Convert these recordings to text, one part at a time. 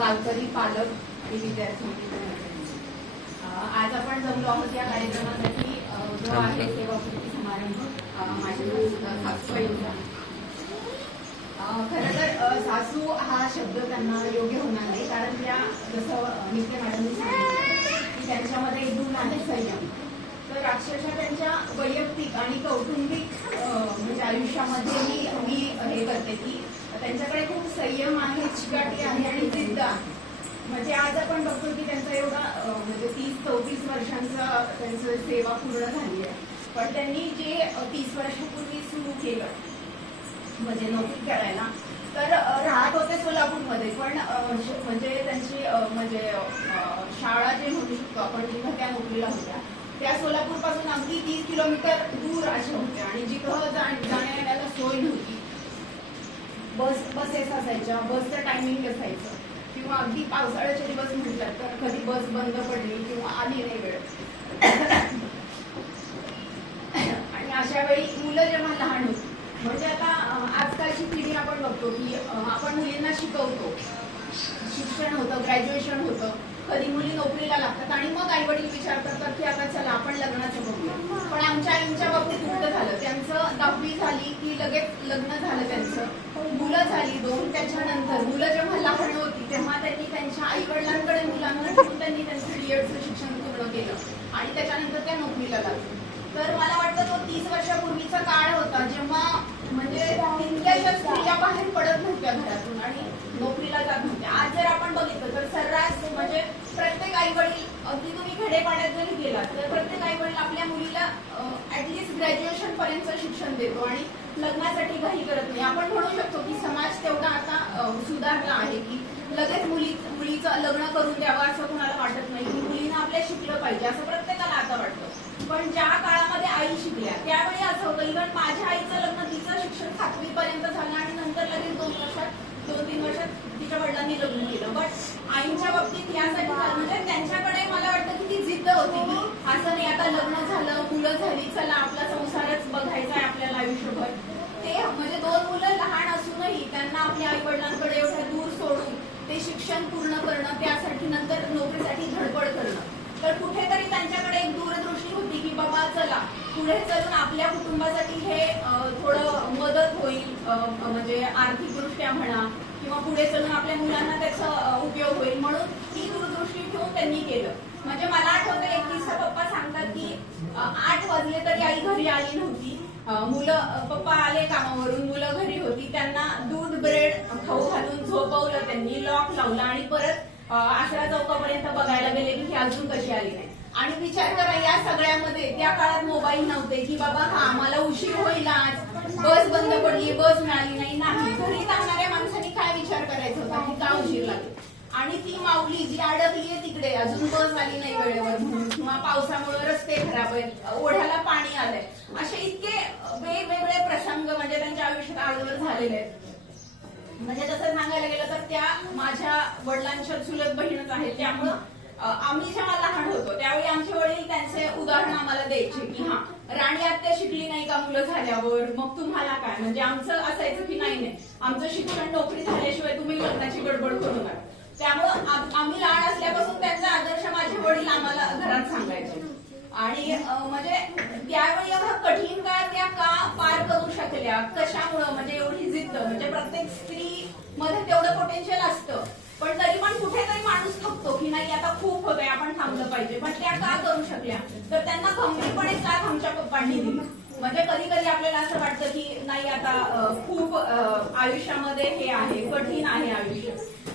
गावकरी पालक आणि विद्यार्थी आज आपण जमलो आहोत या कार्यक्रमासाठी जो आहे सेवापूर्ती समारंभ माझ्या सासूबाईंचा. खरं तर सासू हा शब्द त्यांना योग्य होणार नाही, कारण त्या जसं नित्य मॅडमनी सांगितलं की त्यांच्यामध्ये एक गुण आहे संयम. तर अक्षरशः त्यांच्या वैयक्तिक आणि कौटुंबिक म्हणजे आयुष्यामध्ये मी हे करते की त्यांच्याकडे खूप संयम आहे, चिकाटी आहे आणि जिद्द आहे. म्हणजे आज आपण बघतो की त्यांचा एवढा म्हणजे 30-34 वर्षांचा त्यांचं सेवा पूर्ण झाली आहे, पण त्यांनी जे 30 वर्षापूर्वी सुरू केलं म्हणजे नोकरी करायला, तर राहत होते सोलापूरमध्ये, पण म्हणजे त्यांची म्हणजे शाळा जे म्हणू शकतो आपण जिथं त्या नोकरीला होत्या त्या सोलापूरपासून अगदी 30 किलोमीटर दूर अशा होत्या आणि जिथं जाण्या येण्याला सोय नव्हती. बसेस असायच्या, बसचं टायमिंग असायचं, किंवा अगदी पावसाळ्याचे दिवस म्हटलं तर कधी बस बंद पडली किंवा आली नाही वेळ. आणि अशा वेळी मुलं जेव्हा लहान होती, म्हणजे आता आजकालची पिढी आपण बघतो की आपण मुलींना शिकवतो, शिक्षण होतं, ग्रॅज्युएशन होतं, कधी मुली नोकरीला लागतात आणि मग आई वडील विचार करतात की आता चला आपण लग्नाचं बघूया. पण आमच्या आईंच्या बाबतीत उलट झालं. त्यांचं 10वी झाली की लगेच लग्न झालं, त्यांचं मुलं झाली 2. त्याच्यानंतर मुलं जेव्हा लहान होती तेव्हा त्यांनी त्यांच्या आई वडिलांकडे मुलांना ठेवून त्यांनी त्यांचं बीएडचं शिक्षण पूर्ण केलं आणि त्याच्यानंतर त्या नोकरीला लागल्या. तर मला वाटतं तो 30 वर्षापूर्वीचा काळ होता जेव्हा म्हणजे तितक्याशा स्त्रिया बाहेर पडत नव्हत्या घरातून आणि नोकरीला जात नव्हत्या. आज जर आपण बघितलं तर सर्रास म्हणजे प्रत्येक आई वडील, अगदी तुम्ही खेडेपाड्यात जरी गेलात तर प्रत्येक आई वडील आपल्या मुलीला ऍटलिस्ट ग्रॅज्युएशन पर्यंत शिक्षण देतो आणि लग्नासाठी काही करत नाही. आपण म्हणू शकतो की समाज तेवढा आता सुधारला आहे की लगेच मुलीचं लग्न करून द्यावं असं कुणाला वाटत नाही, की मुलीनं आपल्या शिकलं पाहिजे असं प्रत्येकाला आता वाटतं. पण ज्या काळामध्ये आई शिकल्या त्यावेळी असं होतं, इव्हन माझ्या आईचं लग्न, तिचं शिक्षण 7वी पर्यंत झालं आणि नंतर लगेच 2-3 वर्षात तिच्या वडिलांनी लग्न केलं. बट आईंच्या बाबतीत यासाठी म्हणजे त्यांच्याकडे मला वाटतं की ती जिद्द होती की असं नाही आता लग्न झालं, मुलं झाली, चला आपला संसारच बघायचा आहे आपल्याला आयुष्यभर. ते म्हणजे 2 मुलं लहान असूनही त्यांना आपल्या आई वडिलांकडे एवढ्या दूर सोडून ते शिक्षण पूर्ण करणं, त्यासाठी नंतर नोकरीसाठी धडपड करणं. तर कुठेतरी त्यांच्याकडे एक दूरदृष्टी होती की बाबा चला पुढे चलून आपल्या कुटुंबासाठी हे थोडं मदत होईल, म्हणजे आर्थिकदृष्ट्या म्हणा किंवा पुढे चलून आपल्या मुलांना त्याचा उपयोग होईल, म्हणून ही दूरदृष्टी ठेवून त्यांनी केलं. म्हणजे मला आठवतं एक दिवसा पप्पा सांगतात की 8 वाजले तरी आई घरी आली नव्हती. मुलं, पप्पा आले कामावरून, मुलं घरी होती, त्यांना दूध ब्रेड खाऊ घालून झोपवलं, त्यांनी लॉक लावला आणि परत 11 चौकापर्यंत बघायला गेले की अजून कशी आली नाही. आणि विचार करा या सगळ्यामध्ये त्या काळात मोबाईल नव्हते की बाबा हा मला उशीर होईल, आज बस बंद पडली, बस मिळाली नाही. घरी जाणाऱ्या माणसांनी काय विचार करायचा होता की का उशीर लागेल, आणि ती माऊली जी अडकलीये तिकडे अजून बस आली नाही वेळेवर म्हणून, किंवा पावसामुळे रस्ते खराब आहेत, ओढ्याला पाणी आलंय, असे इतके वेगवेगळे प्रसंग म्हणजे त्यांच्या आयुष्यात आजवर झालेले आहेत. म्हणजे तसं सांगायला गेलं तर त्या माझ्या वडिलांच्या चुलत बहीणच आहेत. त्यामुळं आम्ही जेव्हा लहान होतो त्यावेळी आमचे वडील त्यांचे उदाहरण आम्हाला द्यायचे की हा राणी आत्या शिकली नाही का मुलं झाल्यावर, मग तुम्हाला काय. म्हणजे आमचं असायचं की नाही आमचं शिक्षण नोकरी झाल्याशिवाय तुम्ही लग्नाची गडबड करू नका. त्यामुळं आम्ही लहान असल्यापासून त्यांचा आदर्श माझे वडील आम्हाला घरात सांगायचे. आणि म्हणजे त्यावेळी एवढा कठीण काळ त्या का पार करू शकल्या, कशामुळं, म्हणजे एवढी जिद्द. म्हणजे प्रत्येक स्त्री मध्ये तेवढं पोटेन्शियल असतं, पण तरी पण कुठेतरी माणूस थकतो की नाही आता खूप होतंय, आपण थांबलं पाहिजे. पण त्या का करू शकल्या, तर त्यांना खंबीरपणे साथ आमच्या पप्पांनी दिली. म्हणजे कधी कधी आपल्याला असं वाटतं की नाही आता खूप आयुष्यामध्ये हे आहे, कठीण आहे आयुष्य,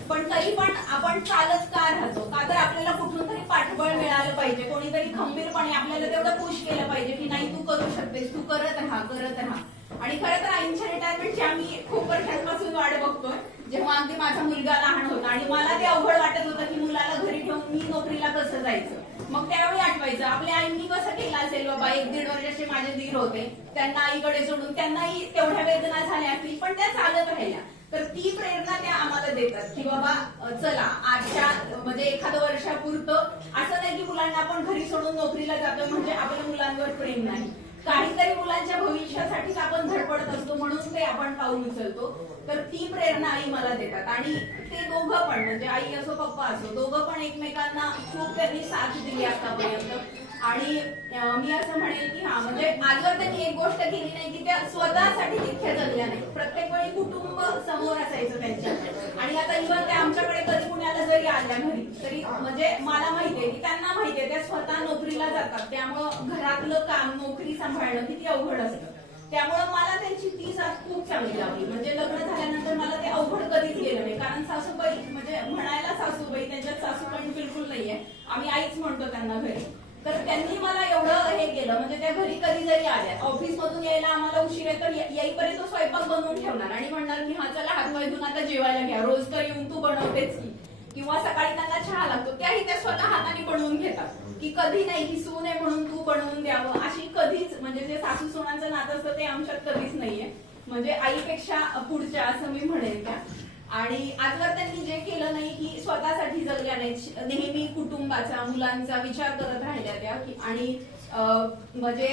पण तरी पण आपण चालत का राहतो, का तर आपल्याला कुठून तरी पाठबळ मिळालं पाहिजे, कोणीतरी खंबीरपणे आपल्याला तेवढं पुश केलं पाहिजे की नाही तू करू शकतेस, तू करत राहा. आणि खरं तर आईंच्या रिटायरमेंटची आम्ही खूप वर्षांपासून वाट बघतोय. जेव्हा अगदी माझा मुलगा लहान होता आणि मला ते अवघड वाटत होतं की मुलाला घरी ठेवून मी नोकरीला कसं जायचं, मग त्यावेळी आठवायचं आपल्या आईंनी कसं केलं असेल. बाबा 1-1.5 वर्षाचे माझे दीर होते, त्यांना आईकडे सोडून त्यांनाही तेवढ्या वेदना झाल्या असतील, पण त्या चालत राहिल्या. तर ती प्रेरणा त्या आम्हाला देतात की बाबा चला आजच्या म्हणजे एखादं वर्षापुरतं असं नाही की मुलांना आपण घरी सोडून नोकरीला जातोय म्हणजे आपल्या मुलांवर प्रेम नाही. काहीतरी मुलांच्या भविष्यासाठीच आपण धडपडत असतो म्हणून ते आपण पाऊल उचलतो. तर ती प्रेरणा आई मला देतात आणि ते दोघं पण म्हणजे आई असो पप्पा असो दोघं पण एकमेकांना खूप त्यांनी साथ दिली आतापर्यंत. आणि मी असं म्हणेल की हा म्हणजे आजवर त्यांनी एक गोष्ट केली नाही की त्या स्वतःसाठी तितक्या जगल्या नाही. प्रत्येक वेळी कुटुंब समोर असायचं त्यांच्या. आणि आता इव्हन त्या आमच्याकडे कधी पुण्याला जरी आल्या घरी तरी म्हणजे मला माहितीये की त्यांना माहितीये त्या स्वतः नोकरीला जातात त्यामुळं घरातलं काम नोकरी सांभाळणं किती अवघड असतं. त्यामुळं मला त्यांची ती साथ खूप चांगली लागली. म्हणजे लग्न झाल्यानंतर मला ते अवघड कधीच गेलं नाही. कारण सासूबाई म्हणजे म्हणायला सासूबाई त्यांच्यात सासूबाई बिलकुल नाहीये. आम्ही आईच म्हणतो त्यांना घरी. तर त्यांनी मला एवढं हे केलं म्हणजे त्या घरी कधी जरी आल्या ऑफिस मधून यायला आम्हाला उशीर आहे तर येईपर्यंत स्वयंपाक बनवून ठेवणार आणि म्हणणार की हा चला हातपाय धुवून आता जेवायला घ्या रोज तर येऊन तू बनवतेच की. किंवा सकाळी त्यांना चहा लागतो त्याही त्या स्वतः हाताने बनवून घेतात की कधी नाही की सून आहे म्हणून तू बनवून द्यावं अशी कधीच म्हणजे जे सासू सोनांचं नातं असतं ते आमच्यात कधीच नाहीये. म्हणजे आईपेक्षा पुढच्या असं मी म्हणेन त्या. आणि आजवर त्यांनी जे केलं नाही की स्वतःसाठी जगल्या नाही. नेहमी कुटुंबाचा मुलांचा विचार करत राहिल्या त्या आणि म्हणजे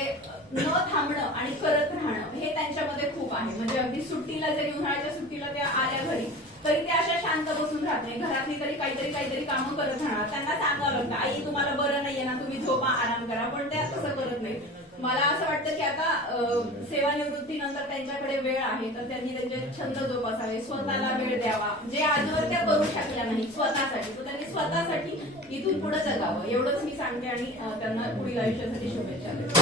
न थांबणं आणि करत राहणं हे त्यांच्यामध्ये खूप आहे. म्हणजे अगदी सुट्टीला जरी उन्हाळ्याच्या सुट्टीला त्या आल्या घरी तरी त्या अशा शांत बसून राहत नाही. घरातली तरी काहीतरी कामं करत राहणार. त्यांना सांगावं लागतं आई तुम्हाला बरं नाहीये ना तुम्ही झोपा आराम करा पण त्या तसं करत नाही. मला असं वाटतं की आता सेवानिवृत्तीनंतर त्यांच्याकडे वेळ आहे तर त्यांनी त्यांचे छंद जोपासावे स्वतःला वेळ द्यावा जे आजवर त्या करू शकल्या नाही स्वतःसाठी. तर त्यांनी स्वतःसाठी इथून पुढे जगावं एवढंच मी सांगते आणि त्यांना पुढील आयुष्यासाठी शुभेच्छा देते.